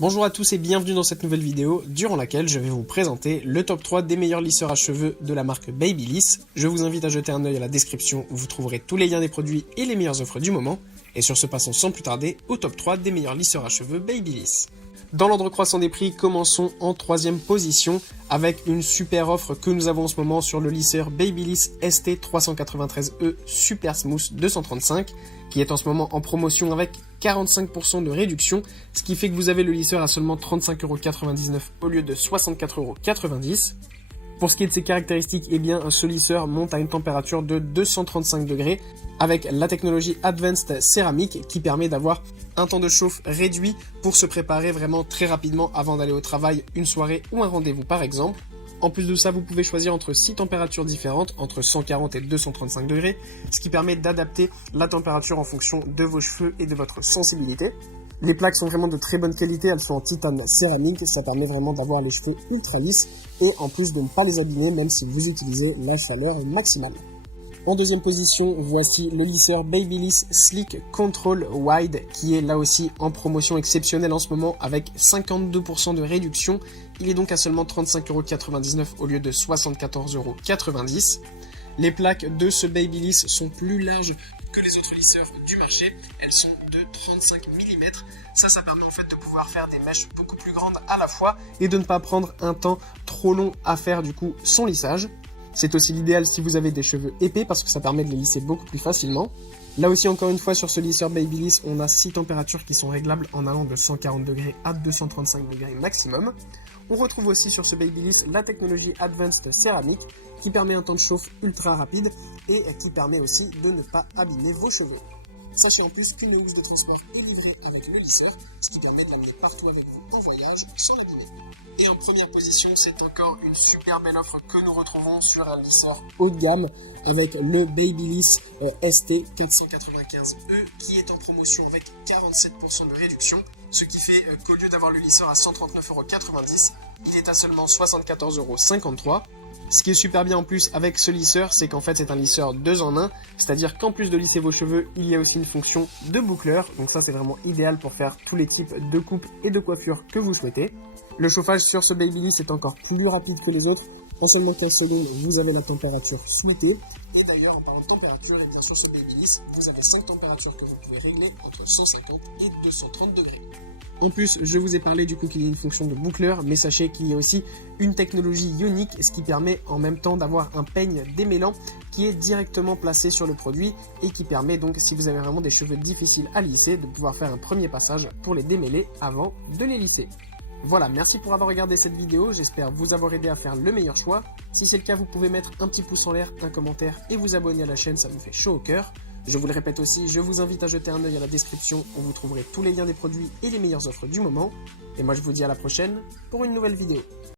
Bonjour à tous et bienvenue dans cette nouvelle vidéo durant laquelle je vais vous présenter le top 3 des meilleurs lisseurs à cheveux de la marque Babyliss. Je vous invite à jeter un œil à la description où vous trouverez tous les liens des produits et les meilleures offres du moment. Et sur ce, passons sans plus tarder au top 3 des meilleurs lisseurs à cheveux Babyliss. Dans l'ordre croissant des prix, commençons en troisième position avec une super offre que nous avons en ce moment sur le lisseur Babyliss ST393E Super Smooth 235 qui est en ce moment en promotion avec 45% de réduction, ce qui fait que vous avez le lisseur à seulement 35,99€ au lieu de 64,90€. Pour ce qui est de ses caractéristiques, eh bien, ce lisseur monte à une température de 235 degrés avec la technologie Advanced Ceramic qui permet d'avoir un temps de chauffe réduit pour se préparer vraiment très rapidement avant d'aller au travail, une soirée ou un rendez-vous par exemple. En plus de ça, vous pouvez choisir entre 6 températures différentes, entre 140 et 235 degrés, ce qui permet d'adapter la température en fonction de vos cheveux et de votre sensibilité. Les plaques sont vraiment de très bonne qualité, elles sont en titane céramique, ça permet vraiment d'avoir les cheveux ultra lisses et en plus de ne pas les abîmer même si vous utilisez la chaleur maximale. En deuxième position, voici le lisseur Babyliss Sleek Control Wide qui est là aussi en promotion exceptionnelle en ce moment avec 52% de réduction. Il est donc à seulement 35,99€ au lieu de 74,90€. Les plaques de ce Babyliss sont plus larges que les autres lisseurs du marché. Elles sont de 35 mm. Ça permet en fait de pouvoir faire des mèches beaucoup plus grandes à la fois et de ne pas prendre un temps trop long à faire du coup son lissage. C'est aussi l'idéal si vous avez des cheveux épais parce que ça permet de les lisser beaucoup plus facilement. Là aussi, encore une fois, sur ce lisseur Babyliss, on a 6 températures qui sont réglables en allant de 140 degrés à 235 degrés maximum. On retrouve aussi sur ce Babyliss la technologie Advanced Ceramic qui permet un temps de chauffe ultra rapide et qui permet aussi de ne pas abîmer vos cheveux. Sachez en plus qu'une housse de transport est livrée avec le lisseur, ce qui permet de l'amener partout avec vous en voyage sans l'abîmer. Et en première position, c'est encore une super belle offre que nous retrouvons sur un lisseur haut de gamme avec le Babyliss ST495E qui est en promotion avec 47% de réduction, ce qui fait qu'au lieu d'avoir le lisseur à 139,90€, il est à seulement 74,53€. Ce qui est super bien en plus avec ce lisseur, c'est qu'en fait c'est un lisseur 2 en 1, c'est-à-dire qu'en plus de lisser vos cheveux, il y a aussi une fonction de boucleur, donc ça c'est vraiment idéal pour faire tous les types de coupes et de coiffures que vous souhaitez. Le chauffage sur ce Babyliss est encore plus rapide que les autres, en seulement 15 secondes vous avez la température souhaitée. Et d'ailleurs en parlant de température, et bien sur ce Babyliss, vous avez 5 températures que vous pouvez régler entre 150 et 230 degrés. En plus, je vous ai parlé du coup qu'il y a une fonction de boucleur, mais sachez qu'il y a aussi une technologie ionique, ce qui permet en même temps d'avoir un peigne démêlant qui est directement placé sur le produit et qui permet donc, si vous avez vraiment des cheveux difficiles à lisser, de pouvoir faire un premier passage pour les démêler avant de les lisser. Voilà, merci pour avoir regardé cette vidéo, j'espère vous avoir aidé à faire le meilleur choix. Si c'est le cas, vous pouvez mettre un petit pouce en l'air, un commentaire et vous abonner à la chaîne, ça me fait chaud au cœur. Je vous le répète aussi, je vous invite à jeter un œil à la description où vous trouverez tous les liens des produits et les meilleures offres du moment. Et moi je vous dis à la prochaine pour une nouvelle vidéo.